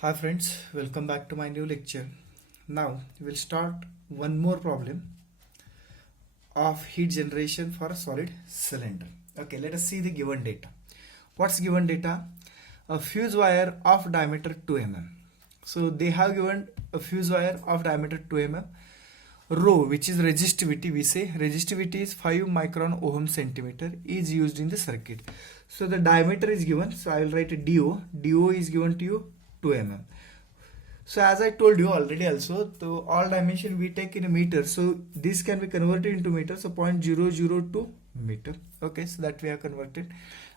Hi friends, welcome back to my new lecture. Now we'll start one more problem of heat generation for a solid cylinder. Okay, let us see the given data. What's given data? A fuse wire of diameter 2 mm. So they have given a fuse wire of diameter 2 mm. Rho, which is resistivity, we say resistivity is 5 micron ohm centimeter, is used in the circuit. So the diameter is given, so I will write DO. DO is given to you 2 mm. So as I told you already also, so all dimension we take in a meter. So this can be converted into meter. So 0.002 meter. Okay, so that we have converted.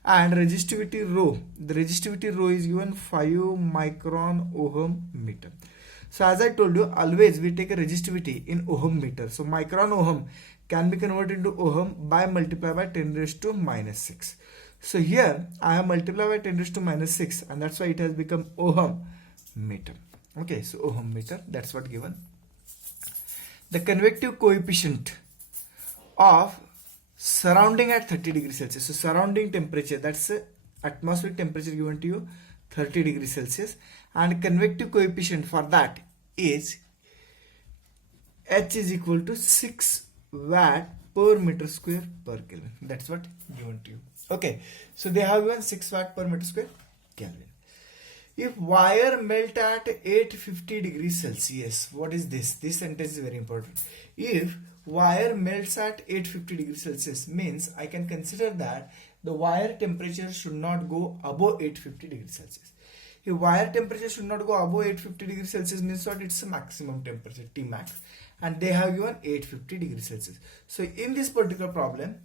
And resistivity rho. The resistivity rho is given 5 micron ohm meter. So as I told you, always we take a resistivity in ohm meter. So micron ohm can be converted into ohm by multiply by 10 raised to minus 6. So here I have multiplied by 10 raised to minus 6 and that's why it has become ohm meter. Okay, so ohm meter, that's what given. The convective coefficient of surrounding at 30 degrees Celsius. So surrounding temperature, that's atmospheric temperature given to you 30 degrees Celsius, and convective coefficient for that is H is equal to 6 watt per meter square per Kelvin. That's what given to you. Okay, so they have given 6 watt per meter square Kelvin. If wire melt at 850 degrees Celsius, what is this? This sentence is very important. If wire melts at 850 degrees Celsius, means I can consider that the wire temperature should not go above 850 degrees Celsius. If wire temperature should not go above 850 degrees Celsius, means what? It's a maximum temperature, T max, and they have given 850 degrees Celsius. So in this particular problem,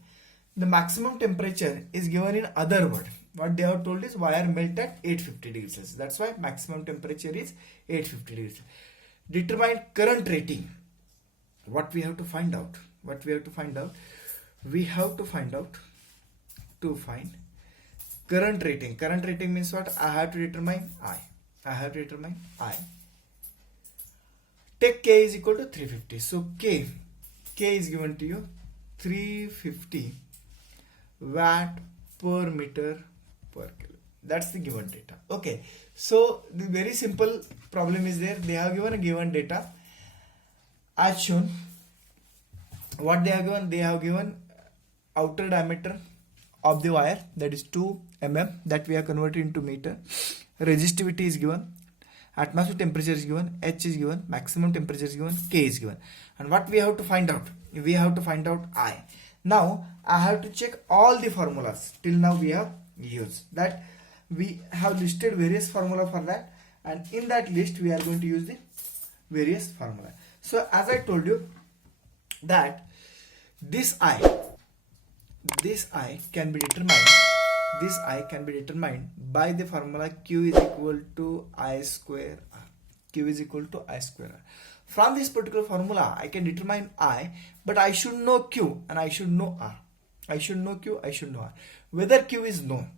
the maximum temperature is given in other word. What they have told is wire melt at 850 degrees Celsius. That's why maximum temperature is 850 degrees. Determine current rating. What we have to find out? What we have to find out? We have to find out current rating. Current rating means what? I have to determine I. I have to determine I. Take K is equal to 350. So K is given to you 350 watt per meter per kilo. That's the given data. Okay, so the very simple problem is there. They have given a given data as shown. What they have given? They have given outer diameter of the wire, that is 2 mm, that we are converted into meter. Resistivity is given, atmospheric temperature is given, H is given, maximum temperature is given, K is given. And what we have to find out? We have to find out I. Now I have to check all the formulas till now we have used. That we have listed various formula for that, and in that list we are going to use the various formula. So as I told you that this I can be determined. This I can be determined by the formula Q is equal to I square R. Q is equal to I square R. From this particular formula, I can determine I, but I should know Q and I should know R. I should know Q, I should know R. Whether Q is known,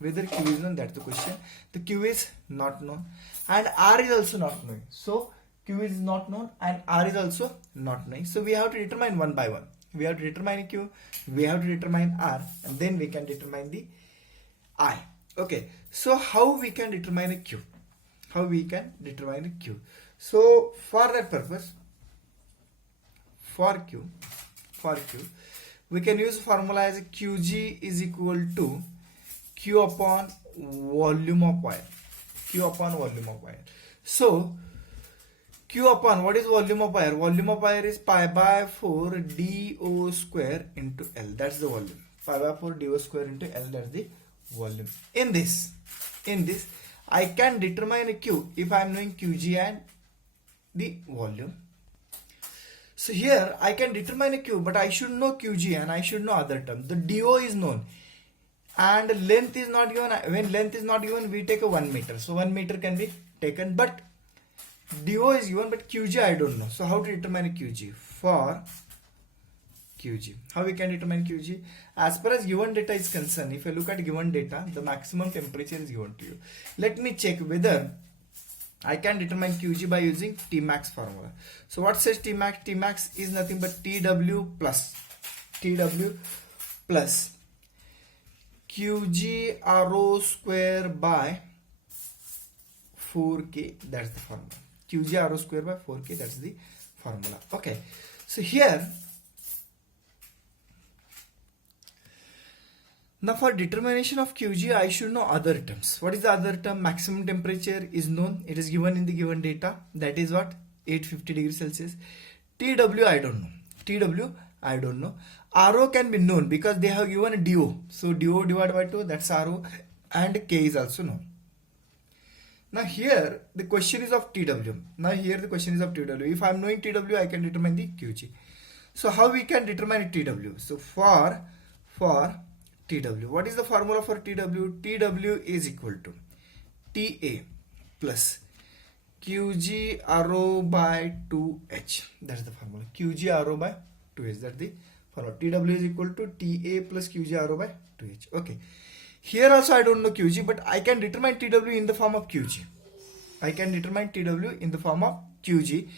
that's the question. The Q is not known and R is also not known. So Q is not known and R is also not known. So we have to determine one by one. We have to determine Q, we have to determine R, and then we can determine the I. Okay, so how we can determine a Q? How we can determine a Q? So for that purpose, for Q, we can use formula as Qg is equal to Q upon volume of wire. Q upon volume of wire. So Q upon what is volume of wire? Volume of wire is pi by 4 dO square into L. That's the volume. Pi by 4 dO square into L. That's the volume. In this, I can determine a Q if I am knowing Qg and the volume. So here I can determine a Q, but I should know Qg and I should know other term. The DO is known and length is not given. When length is not given, we take a 1 meter. So 1 meter can be taken, but DO is given, but Qg I don't know. So how to determine a Qg? For Qg, how we can determine Qg? As far as given data is concerned, if you look at given data, the maximum temperature is given to you. Let me check whether I can determine Qg by using Tmax formula. So what says Tmax? Tmax is nothing but TW plus Qg rho square by 4K, that's the formula. QG RO square by 4K, that's the formula. Okay, so here, now for determination of QG, I should know other terms. What is the other term? Maximum temperature is known. It is given in the given data. That is what? 850 degrees Celsius. TW, I don't know. TW, I don't know. RO can be known because they have given a DO. So DO divided by 2, that's RO. And K is also known. Now here, the question is of TW. Now here the question is of TW. If I am knowing TW, I can determine the QG. So how we can determine TW? So for TW, what is the formula for TW? TW is equal to TA plus QG RO by 2H. That's the formula. QG RO by 2H. That's the formula. TW is equal to TA plus QG RO by 2H. Okay. Here also I don't know QG, but I can determine TW in the form of QG. I can determine TW in the form of QG.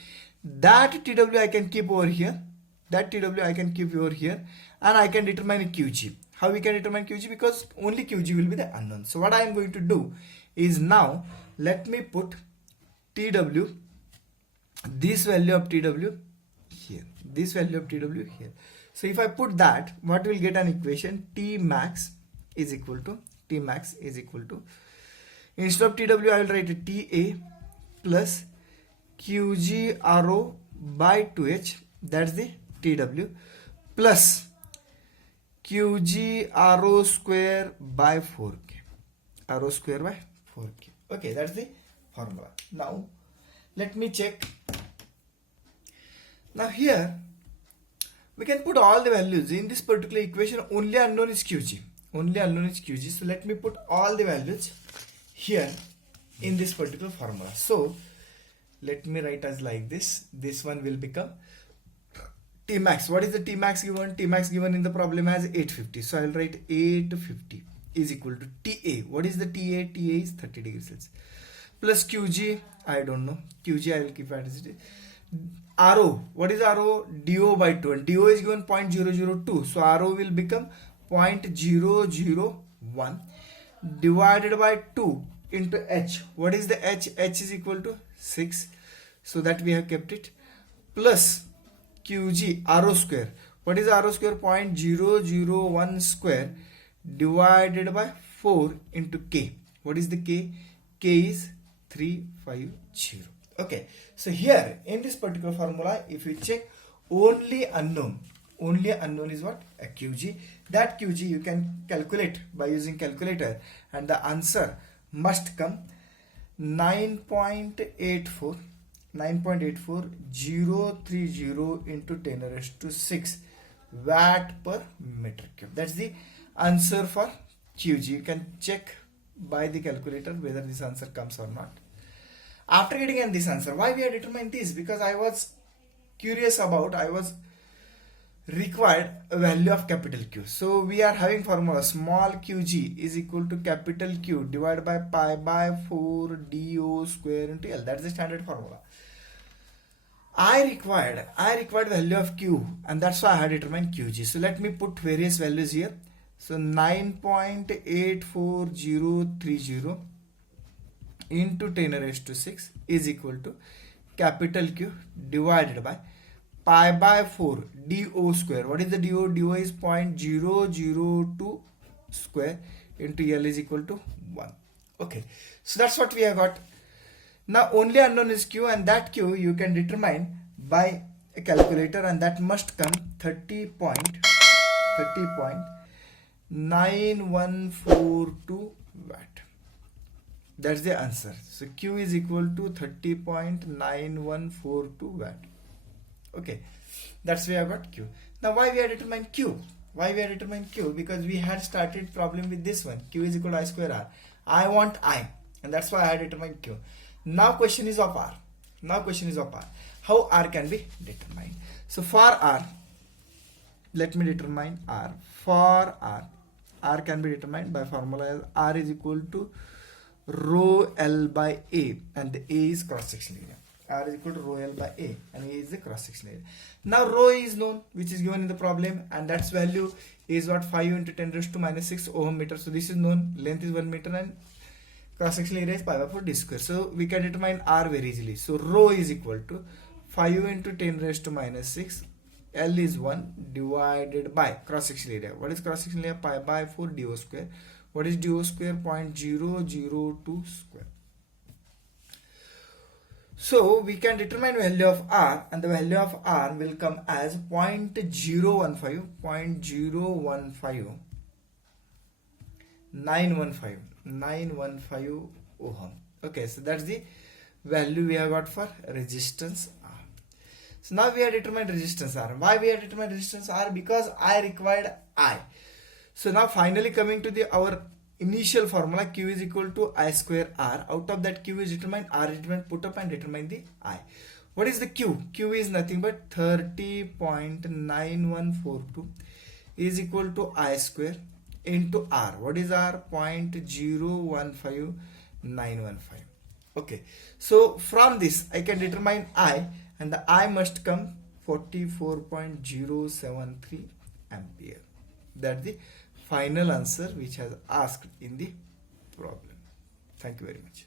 That TW I can keep over here. That TW I can keep over here. And I can determine QG. How we can determine QG? Because only QG will be the unknown. So what I am going to do is now let me put TW, this value of TW here, this value of TW here. So if I put that, what will get an equation? T max is equal to instead of TW I will write a TA plus QG RO by 2H, that's the TW, plus QG RO square by 4K. RO square by 4K. Okay, that's the formula. Now, let me check. Now here, we can put all the values in this particular equation. Only unknown is QG. Only unknown is QG. So let me put all the values here in this particular formula. So let me write as like this. This one will become T max. What is the T max given? T max given in the problem as 850. So I will write 850 is equal to TA. What is the TA? TA is 30 degrees Celsius. Plus QG, I don't know. QG I will keep as it is. RO, what is RO? DO by 2. And DO is given 0.002. So RO will become 0.001 divided by 2 into H. What is the H? H is equal to 6. So that we have kept it. Plus QG, RO square. What is RO square? 0.001 square divided by 4 into K. What is the K? K is 350. Okay. So here in this particular formula, if you check, only unknown is what? A QG. That QG you can calculate by using calculator, and the answer must come 9.84030 into 10 raised to 6 watt per meter cube. That's the answer for QG. You can check by the calculator whether this answer comes or not. After getting this answer, why we have determined this? Because I was curious about, I was required a value of capital Q. So we are having formula small qg is equal to capital Q divided by pi by 4 do square into L. That's the standard formula. I required value of Q, and that's why I had determined QG. So let me put various values here. So 9.84030 into 10 raised to 6 is equal to capital Q divided by pi by 4 do square. What is the do? Do is 0.002 square into L is equal to 1. Okay, so that's what we have got. Now only unknown is Q, and that Q you can determine by a calculator, and that must come 30.9142 watt. That's the answer. So Q is equal to 30.9142 watt. Okay, that's why I got Q. Now why we are determining Q? Why we are determining Q? Because we had started problem with this one. Q is equal to I square R. I want I, and that's why I had determined Q. Now question is of R. How R can be determined? So for R, let me determine R. For R can be determined by formula as R is equal to rho L by A, and the A is cross section area. R is equal to rho L by A, and A is the cross section area. Now rho is known, which is given in the problem, and that's value is what 5 into 10 raised to minus 6 ohm meter. So this is known. Length is 1 meter and cross sectional area is pi by 4 d square. So we can determine R very easily. So rho is equal to 5 into 10 raised to minus 6. L is 1 divided by cross sectional area. What is cross sectional area? Pi by 4 do square. What is do square? 0.002 square. So we can determine value of R, and the value of R will come as 0.015 915 ohm. Okay, so that's the value we have got for resistance R. So now we have determined resistance R. Why we have determined resistance R? Because I required I. So now finally coming to our initial formula, Q is equal to I square R. Out of that, Q is determined, R is determined, put up and determine the I. What is the Q? Q is nothing but 30.9142 is equal to I square into R. What is R? 0.015915. Okay. So from this, I can determine I, and the I must come 44.073 ampere. That's the final answer which has asked in the problem. Thank you very much.